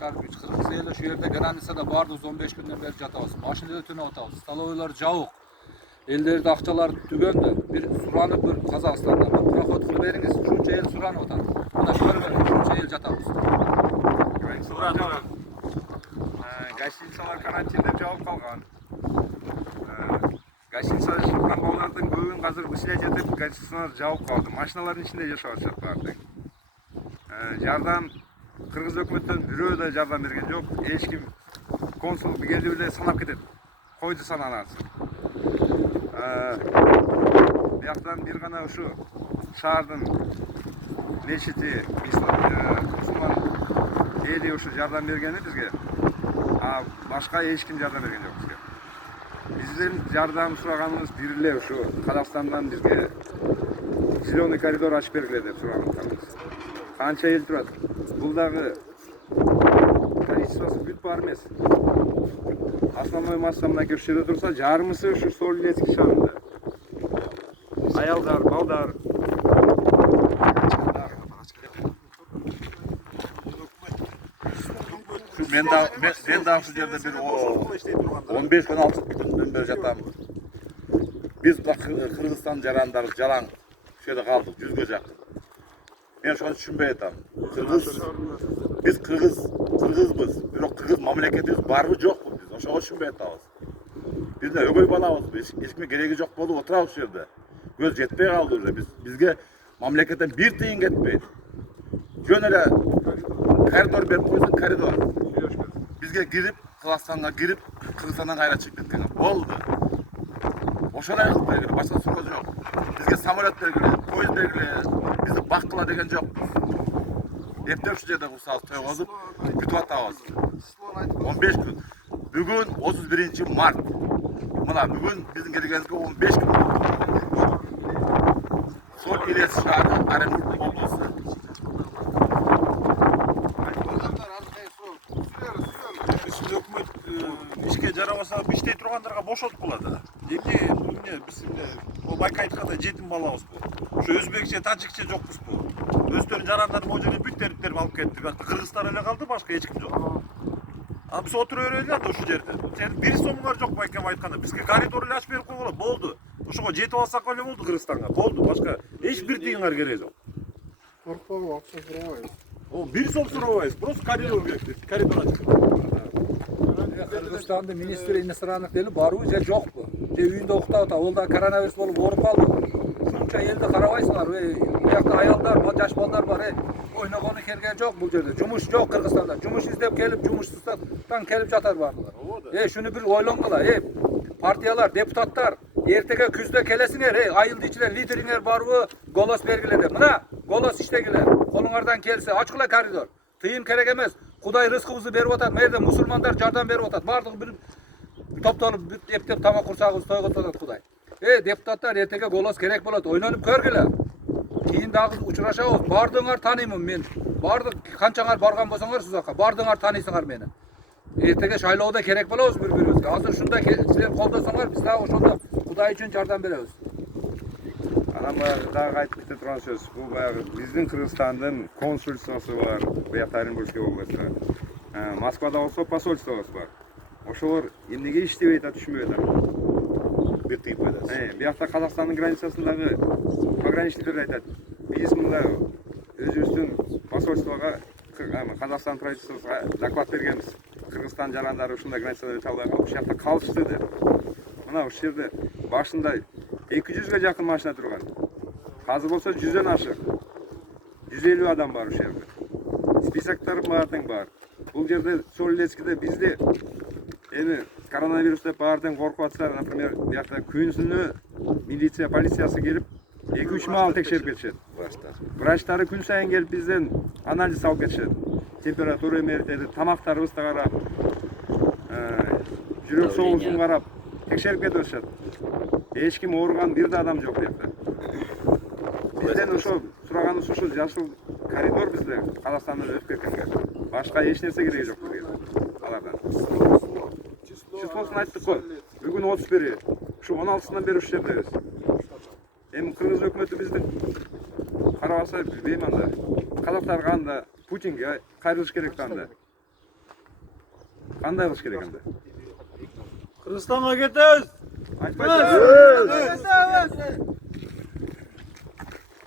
жашар güç. Kırgız eli şu yerde Granitsa'da bardığız 15 günden beri жатабыз. Машинада түнөп атабыз. Столовойлар жабык. Элдерде акчалар түгөндү. Bir суранып bir Казакстандан bir проход кылып бериңиz. Шунча ел суранып атат. Мына көргөн шунча ел жатабыз. Гостиницалар карантинде жабылып калган. Гостиница калгандардын көбүн азыр ушулай жатып, гостиницалар жабылып калды. Машиналардын ичинде жашап атышат баардыгы. Жардам Кыргыз өкмөттөн бирөө да жардам берген жок. Эч ким консул келип эле санап кетет. Койду сананасын. Бияктан бир гана ушу шаардын мечити, мусулман эли ушу жардам бергени бизге. Башка эч ким жардам берген жок бизге. Биздин жардам сураганыбыз бир эле ушу Казакстандан бизге зеленый коридор ачып бергиле деп сураганбыз. Канча ел турат? Бул дагы количествосы бүт бар эмес. Основной масса мына көчөдө турса, жарымысы ушу Солилецкий шаарында. Аялдар, балдар. Мен да ушул жерде бир 15 күн 6 күндөн бери жатам. Биз Кыргызстан жарандары жалаң ушул жерде калдык, 100гө жакын. Мен ошону түшүнбөй атам. Биз кыргызбыз, бирок кыргыз мамлекетибиз барбы жокпу биз? Ошого түшүнбөй атабыз. Биз өгөй балабыз, эч кимге кереги жок болуп отурабыз ушул жерде. Көз жетпей калды уже. Бизге мамлекеттен бир тыйын кетпейт. Жөн эле коридор берип койсун, коридор. Бизге кирип, Казакстанга кирип, Кыргызстандан кайра чыгып кеткен. Болду. Ошондой кылып бергиле, башка суроо жок. Бизге самолет бергиле, поезд бергиле, бизди баккыла деген жокпуз. Эптеп ушул жерде курсабыз, тойгозуп, күтүп атабыз. 15 күн. Бүгүн 31-март. Мына бүгүн биздин келгенибизге 15 күн. Солилец шаары, Оренбург облусу. Өкмөт ишке жарабаса иштей тургандарга бошотуп калат. Эмне биз бул байка айткандай жетим балабыз бул. Ошо өзбекче, тажикче жокпузбу. Өздөрүнүн жарандарын могу жерге бүттөрүп алып кетти. Кыргызстан эле калды, башка эч ким жок. Биз отура берели анда ушул жерде. Бир сомуңар жок байкем айтканда. Бизге коридор эле ачып берип койгула, болду. Ошого жетип алсак эле болду Кыргызстанга. Болду, башка эч бир тыйынга кереги жок. Коркпогула, акча сурабайбыз. Бир сом сурабайбыз, просто коридор керек. Коридор ачып. Kırgızistan'da Ministri İnsanlık deli barı je jokpu. Je үйүндө уктап атат. Ол да коронавирус болуп ооруп калды. Шунча элди карабайсыңар. Буякта аялдар бар, жаш балдар бар. Ойногону келген жок бул жерде. Жумуш жок Кыргызстанда. Жумуш издеп келип, жумушсуздан келип жатар баардыгы. Шуну бир ойлоңгула. Партиялар, депутаттар, эртеге күздө келесиңер. Айылды ичилер, лидериңер барбы? Голос бергиле деп. Мына голос иштегиле. Колуңардан келсе, ачкыла коридор. Тыйын керек эмес. Кудай рызкыбызды берип атат. Мына жерде мусулмандар жардам берип атат. Бардыгы бир топтонуп эптеп тамак курсагыбыз тойготуп атат Кудай. Депутаттар эртеге голос керек болот. Ойлонуп көргүлө. Кийин дагы учурашабыз. Бардыгыңар тааныймын мен. Бардык канчаңар барган болсоңор сузакка, бардыгыңар тааныйсыңар мени. Эртеге шайлоодо керек болобуз бири-бирибизге. Азыр ушунда силер колдосоңор, биз дагы ошондо Кудай үчүн жардам беребиз. Анан дагы айтып кете турган сөз. Бул баягы биздин Кыргызстандын консульствосу бар, буякта Оренбургский областта. Москвада болсо посольствобуз бар. Ошолор эмнеге иштебей атат түшүнбөй атам. Бир тыйып койдуз. Буякта Казакстандын границасындагы пограничниктер айтат. Биз мында өзүбүздүн посольствого, Казакстан правительствосуна доклад бергенбиз. Кыргызстан жарандары ушундай границадан өтө албай калып, ушул жакта калышты деп. Мына ушул жерде башында 200гө жакын машина турган. Азыр болсо 100дөн ашык. 150 адам бар ушул жерде. Списоктор баардыгы бар. Бул жерде Солилецкийде бизди коронавирус деп баардыгы коркуп атса, например, буякта күнүнө милиция, полициясы келип 2-3 маал текшерип кетишет. Врачтары күн сайын келип бизден анализ алып кетишет. Температура меритет, тамактарыбызды карап, жүрөк соғуусун карап, текшерип кетишет. Эч ким ооруган бир да адам жок буякта. Бизден ошо сураганыбыз ушул жашыл коридор бизде Казакстандан өтүп кеткенге. Башка эч нерсе кереги жок бизге. Алардан. Числосун айттык го. Бүгүн 31. Ушу 16-сынан бери ушул жердебиз. Эми Кыргыз өкмөтү биздин карабаса билбейм анда. Казактарга анда Путинге кайрылыш керек анда. Qanday qilish kerak endi? Qirg'izistonga ketamiz. Aytmaysiz.